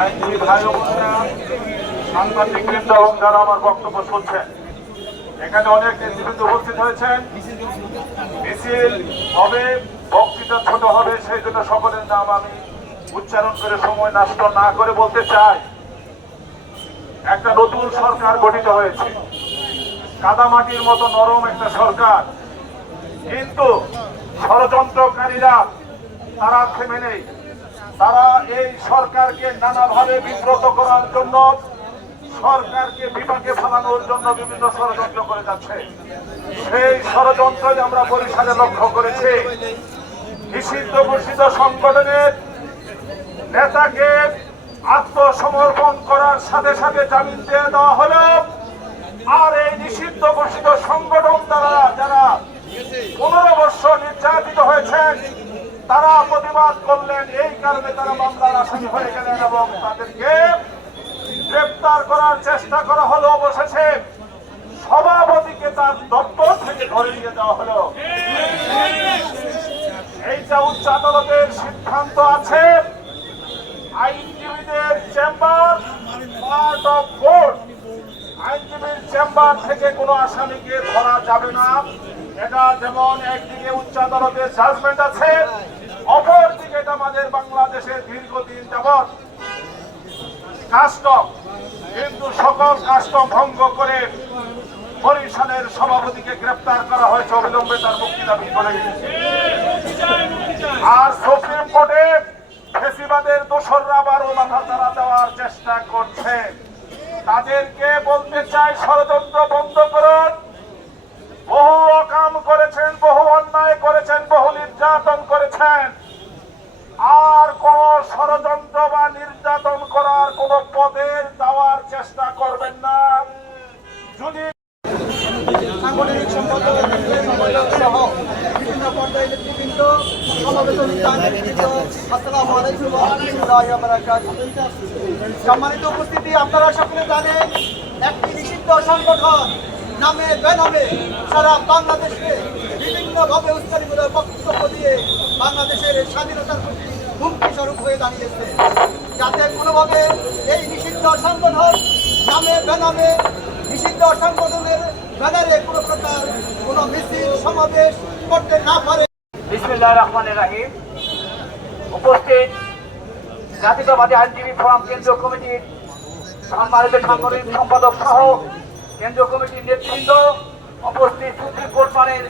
আইনজীবী ভাই ও বোনেরা, সাংবাদিকবৃন্দ এবং যারা আমার বক্তব্য শুনছেন, এখানে অনেক নেতৃবৃন্দ উপস্থিত হয়েছেন। মিছিল হবে, বক্তৃতা ছোট হবে, সেই জন্য সকলের নাম আমি উচ্চারণ করে সময় নষ্ট না করে বলতে চাই, একটা নতুন সরকার গঠিত হয়েছে, কাদামাটির মতো নরম একটা সরকার, কিন্তু ষড়যন্ত্রকারীরা তারা থেমে নেই। তারা এই সরকারকে নানাভাবে বিব্রত করার জন্য, সরকারকে বিপাকে ফেলানোর জন্য বিভিন্ন ষড়যন্ত্র করে যাচ্ছে। সেই ষড়যন্ত্রই আমরা বরিশালে লক্ষ্য করেছি। নিষিদ্ধ ঘোষিত সংগঠনের নেতাকে আত্মসমর্পণ করার সাথে সাথে জামিন দিয়ে দেওয়া হলো। আর এই নিষিদ্ধ ঘোষিত সংগঠন দ্বারা যারা 15 বছর নির্যাতিত হয়েছেন, তারা প্রতিবাদ করলেন, এই কারণে তারা মামলার আসামি হয়ে গেলেন এবং তাদেরকে গ্রেপ্তার করার চেষ্টা করা হলো। অবশেষে সভাপতিকে তার দপ্তর থেকে ধরে নিয়ে যাওয়া হলো। এইটা উচ্চ আদালতের সিদ্ধান্ত আছে, আইনজীবীদের চেম্বার পার্ট অফ কোর্ট, আইনজীবীর চেম্বার থেকে কোনো আসামিকে ধরা যাবে না। এটা যেমন একদিকে উচ্চ আদালতের জাজমেন্ট আছে, অপরদিকে এটা আমাদের বাংলাদেশের দীর্ঘদিন যাবৎ কাস্টম, কিন্তু সকল কাস্টম ভঙ্গ করে বরিশালের সভাপতিকে গ্রেপ্তার করা হয়েছে, অবিলম্বে তার মুক্তি দাবি করে। আর সুপ্রিম কোর্টে ফেসিবাদের দোসররা আবারও মাথা চাড়া দেওয়ার চেষ্টা করছে। তাদেরকে বলতে চাই, ষড়যন্ত্র বন্ধ করুন। বহু অকাম করেছেন, বহু অন্যায় করেছেন, বহু নির্যাতন করেছেন। আর কোন ষড়যন্ত্র বা নির্যাতন করার কোন পদের দেওয়ার চেষ্টা করবেন না। যদি সাংগঠনিক সম্পাদক সহ বিভিন্ন পর্যায়ের নেতৃবৃন্দ, আসসালামু আলাইকুম ওয়া রাহমাতুল্লাহি ওয়া বারাকাতুহু। সম্মানিত উপস্থিতি, আপনারা সকলে জানেন, একটি নিষিদ্ধ সংগঠন নামে বেনামে সারা বাংলাদেশে বিভিন্নভাবে উস্কানিমূলক বক্তব্য দিয়ে বাংলাদেশের স্বাধীনতার প্রতি হুমকি স্বরূপ হয়ে দাঁড়িয়েছে। যাতে কোনোভাবে এই নিষিদ্ধ সংগঠন নামে বেনামে, নিষিদ্ধ সংগঠনের ব্যানারে কোনো প্রকার কোনো মিছিল সমাবেশ করতে না পারে। বিসমিল্লাহির রহমানির রহিম। উপস্থিত জাতীয়তাবাদী আইনজীবী ফোরাম কেন্দ্রীয় কমিটির সম্মানিত সাংগঠনিক সম্পাদক সহ কেন্দ্রীয় কমিটির নেতৃবৃন্দ, উপস্থিত সুপ্রিম কোর্ট মানের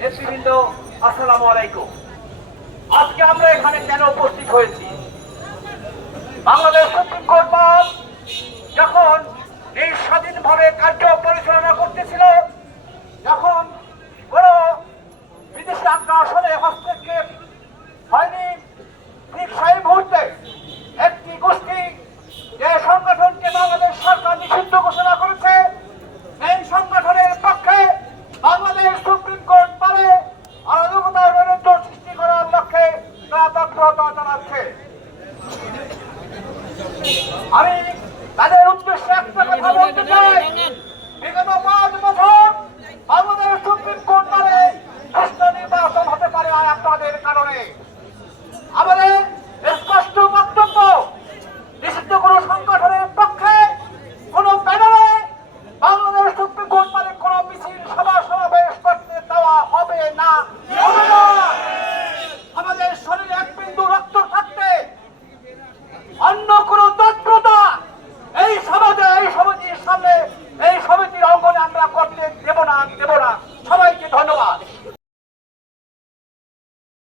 নেতৃবৃন্দ, আসসালামু আলাইকুম। আজকে আমরা এখানে কেন উপস্থিত হয়েছি? বাংলাদেশ সুপ্রিম কোর্ট মান যখন এই স্বাধীনভাবে কার্য পরিচালনা করতেছিল, যখন কোন বিদেশি আগ্রাসনে হস্তক্ষেপ হয়নি, ঠিক সেই মুহূর্তে একটি গোষ্ঠী যে সংগঠনকে বাংলাদেশ সরকার নিষিদ্ধ ঘোষণা করেছে, এই সংগঠনের পক্ষে বাংলাদেশ সুপ্রিম কোর্ট পারে অরাজকতার বিরুদ্ধে সৃষ্টি করার লক্ষ্যে তারা তৎপরতা জানাচ্ছে। আমি তাদের উদ্দেশ্যে একটা কথা বলতে চাই,